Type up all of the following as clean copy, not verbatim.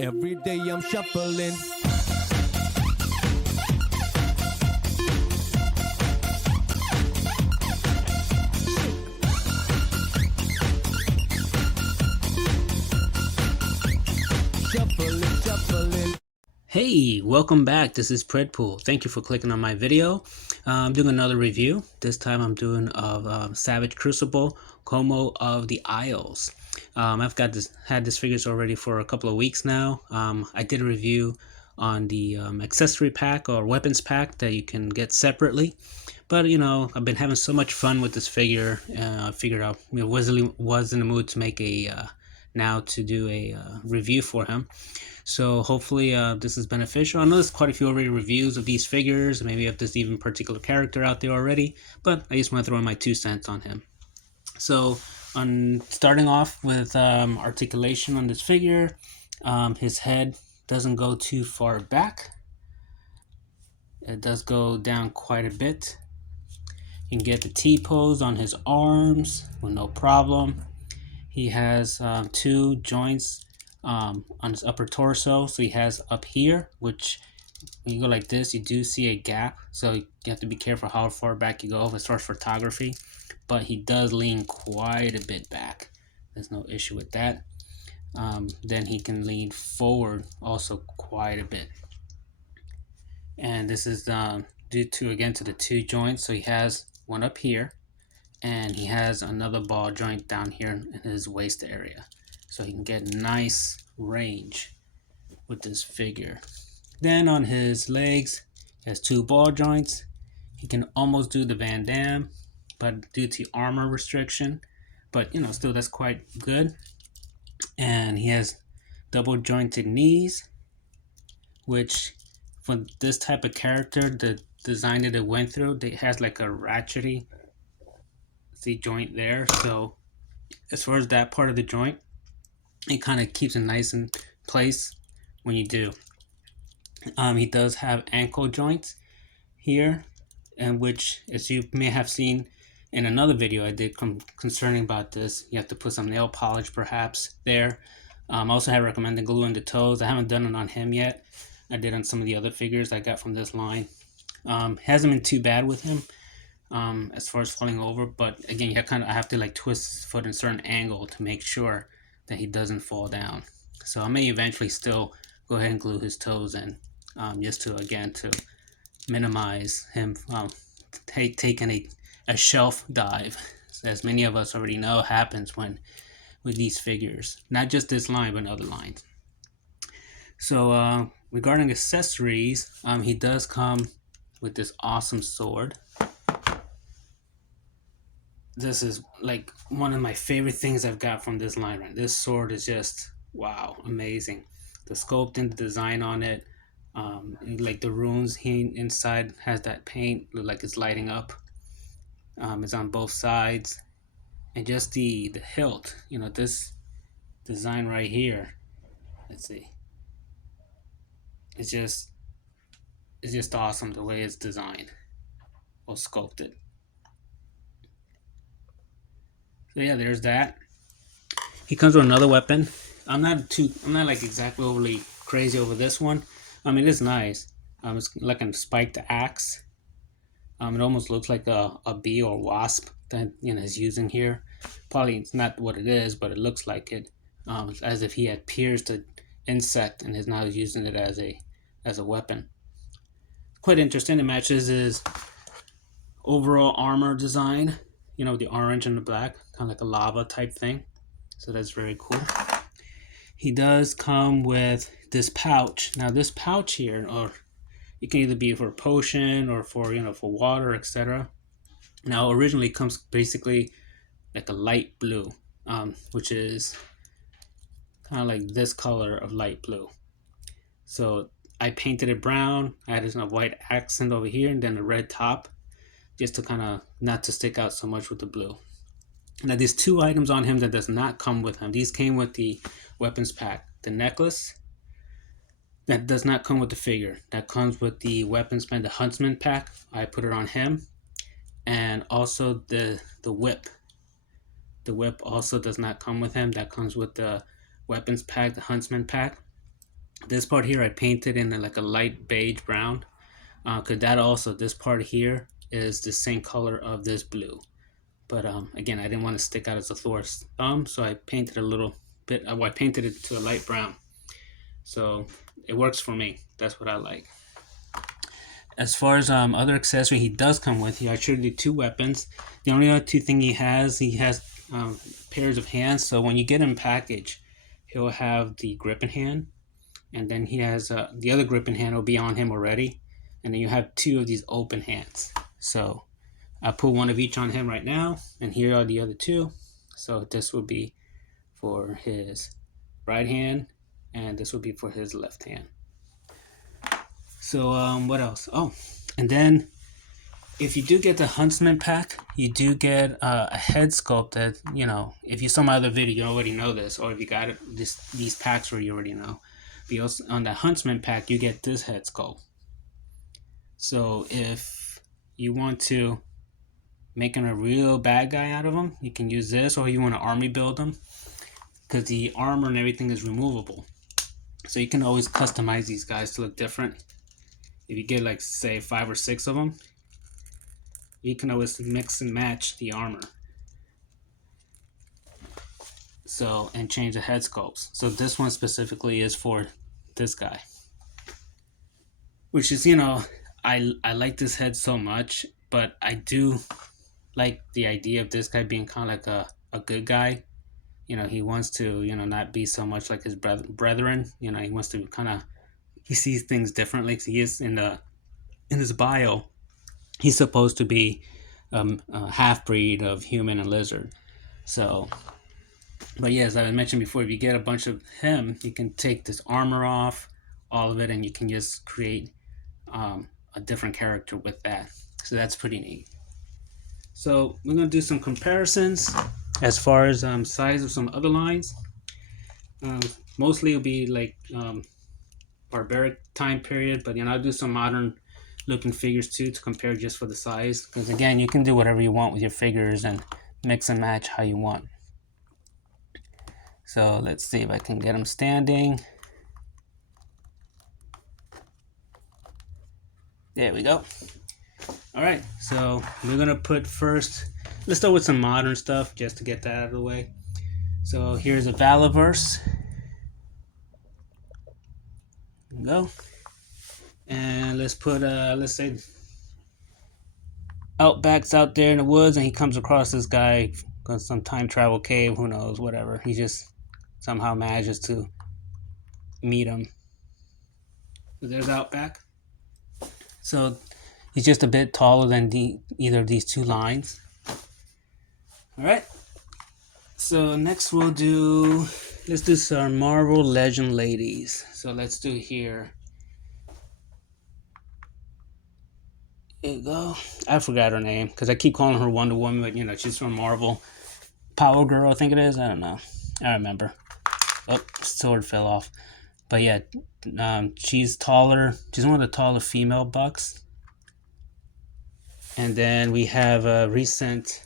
Every day I'm shuffling. Shuffling. Hey, welcome back. This is Predpool. Thank you for clicking on my video. I'm doing another review. This time I'm doing of Savage Crucible Como of the Isles. I've had this figures already for a couple of weeks now. I did a review on the accessory pack or weapons pack that you can get separately. But you know, I've been having so much fun with this figure. I figured out was in the mood to make a review for him. So hopefully this is beneficial. I know there's quite a few already reviews of these figures, maybe if there's even particular character out there already, but I just want to throw in my 2 cents on him. So on starting off with articulation on this figure, his head doesn't go too far back. It does go down quite a bit. You can get the T-pose on his arms with no problem. He has 2 joints on his upper torso. So he has up here, which when you go like this, you do see a gap. So you have to be careful how far back you go as far as photography. But he does lean quite a bit back. There's no issue with that. Then he can lean forward also quite a bit. And this is due to, again, to the 2 joints. So he has one up here, and he has another ball joint down here in his waist area. So he can get nice range with this figure. Then on his legs, he has 2 ball joints. He can almost do the Van Damme, but due to armor restriction, but you know, still that's quite good. And he has double jointed knees, which for this type of character, the design that it went through, it has like a ratchety joint there. So as far as that part of the joint, it kind of keeps it nice in place when you do. He does have ankle joints here, and which, as you may have seen in another video I did concerning about this, you have to put some nail polish perhaps there. I also have recommended glue in the toes. I haven't done it on him yet. I did on some of the other figures I got from this line. Hasn't been too bad with him as far as falling over, but again, I have to like twist his foot in a certain angle to make sure that he doesn't fall down. So I may eventually still go ahead and glue his toes in, just to minimize him taking a shelf dive, as many of us already know happens with these figures, not just this line but other lines. So regarding accessories, he does come with this awesome sword. This is like one of my favorite things I've got from this line. Right, this sword is just wow, amazing. The sculpt and the design on it, like the runes inside has that paint, look like it's lighting up. It's on both sides, and just the hilt. You know, this design right here. Let's see. It's just awesome the way it's designed or sculpted. So yeah, there's that. He comes with another weapon. I'm not like exactly overly crazy over this one. I mean, it's nice. It's like a spiked axe. It almost looks like a bee or wasp that, you know, is using here. Probably it's not what it is, but it looks like it. As if he had pierced an insect and is now using it as a weapon. Quite interesting. It matches his overall armor design. You know, the orange and the black, kind of like a lava type thing. So that's very cool. He does come with this pouch. Now this pouch here, or it can either be for a potion or for, you know, for water, etc. Now originally it comes basically like a light blue, which is kind of like this color of light blue. So I painted it brown. I added a white accent over here and then a red top, just to kind of not to stick out so much with the blue. Now there's 2 items on him that does not come with him. These came with the weapons pack. The necklace, that does not come with the figure. That comes with the weapons pack, the huntsman pack. I put it on him. And also the whip. The whip also does not come with him. That comes with the weapons pack, the huntsman pack. This part here I painted in like a light beige brown. Cause that also, this part here is the same color of this blue. But again, I didn't want to stick out as a Thor's thumb, so I painted a little bit. I painted it to a light brown, so it works for me. That's what I like. As far as other accessory he does come with, I showed you two weapons. The only other two thing he has pairs of hands. So when you get him package, he'll have the gripping hand, and then he has the other gripping hand will be on him already, and then you have two of these open hands. So I put one of each on him right now, and here are the other two. So this will be for his right hand, and this will be for his left hand. So what else? Oh, and then if you do get the Huntsman pack, you do get a head sculpt that, if you saw my other video, you already know this, or if you got these packs where you already know. But also, on the Huntsman pack, you get this head sculpt. So if you want to making a real bad guy out of him, you can use this, or you want to army build him, because the armor and everything is removable. So you can always customize these guys to look different. If you get like, say, 5 or 6 of them, you can always mix and match the armor. So, and change the head sculpts. So this one specifically is for this guy. Which is, I like this head so much, but I do like the idea of this guy being kind of like a good guy. He wants to, not be so much like his brethren. He wants to he sees things differently. He is in his bio, he's supposed to be a half-breed of human and lizard. So, but yeah, as I mentioned before, if you get a bunch of him, you can take this armor off, all of it, and you can just create a different character with that. So that's pretty neat. So we're going to do some comparisons as far as size of some other lines. Mostly it'll be like barbaric time period, but I'll do some modern looking figures too to compare just for the size, because again, you can do whatever you want with your figures and mix and match how you want. So let's see if I can get them standing. There we go. All right, so we're gonna put first, let's start with some modern stuff just to get that out of the way. So here's a Valaverse. Go. And let's put let's say Outback's out there in the woods, and he comes across this guy on some time travel cave, who knows, whatever. He just somehow manages to meet him. So there's Outback. So he's just a bit taller than either of these two lines. All right. So next let's do some Marvel Legend ladies. So let's do here. There you go. I forgot her name because I keep calling her Wonder Woman, but she's from Marvel. Power Girl, I think it is. I don't know. I remember. Oh, sword fell off. But yeah, she's taller. She's one of the taller female bucks. And then we have a recent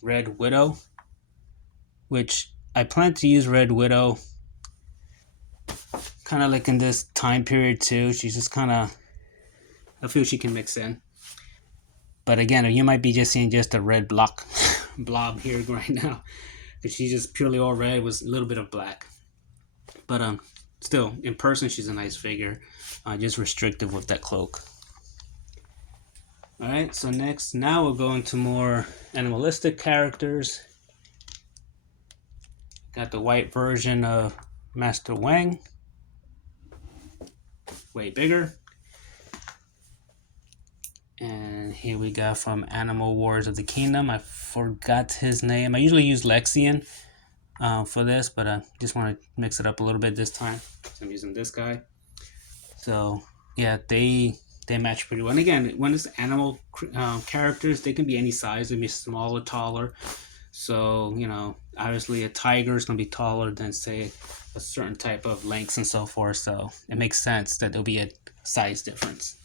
Red Widow, which I plan to use Red Widow kind of like in this time period too. She's just I feel she can mix in. But again, you might be just seeing just a red blob here right now, because she's just purely all red with a little bit of black. But still, in person, she's a nice figure. Just restrictive with that cloak. All right, so now we'll go into more animalistic characters. Got the white version of Master Wang. Way bigger. And here we got from Animal Wars of the Kingdom. I forgot his name. I usually use Lexian for this, but I just want to mix it up a little bit this time. So I'm using this guy. So yeah, they match pretty well. And again, when it's animal characters, they can be any size. They can be smaller, taller. So obviously a tiger is going to be taller than, say, a certain type of lynx and so forth. So it makes sense that there'll be a size difference.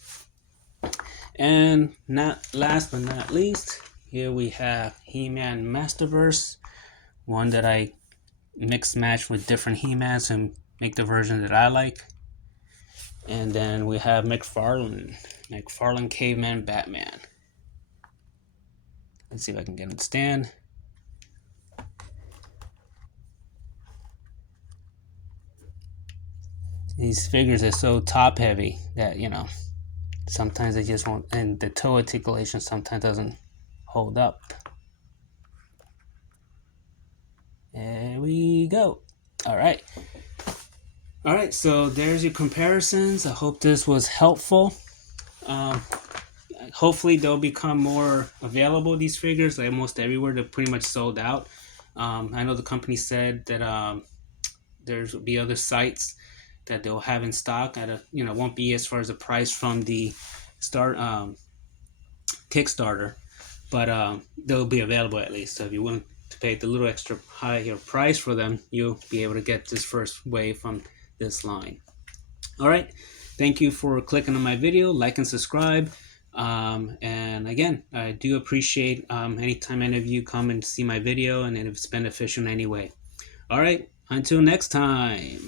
And last but not least, here we have He-Man Masterverse, one that I mix match with different He-Mans and make the version that I like. And then we have McFarlane Caveman Batman. Let's see if I can get him to stand. These figures are so top heavy that, you know, sometimes they just won't, and the toe articulation sometimes doesn't hold up. There we go. All right. All right, so there's your comparisons. I hope this was helpful. Hopefully they'll become more available, these figures. Like almost everywhere, they're pretty much sold out. I know the company said that there's will be other sites that they'll have in stock at a, you know, won't be as far as the price from the Kickstarter, but they'll be available at least. So if you want to pay the little extra higher price for them, you'll be able to get this first wave from this line. All right, thank you for clicking on my video. Like and subscribe. And again, I do appreciate anytime any of you come and see my video and if it's beneficial in any way. All right, until next time.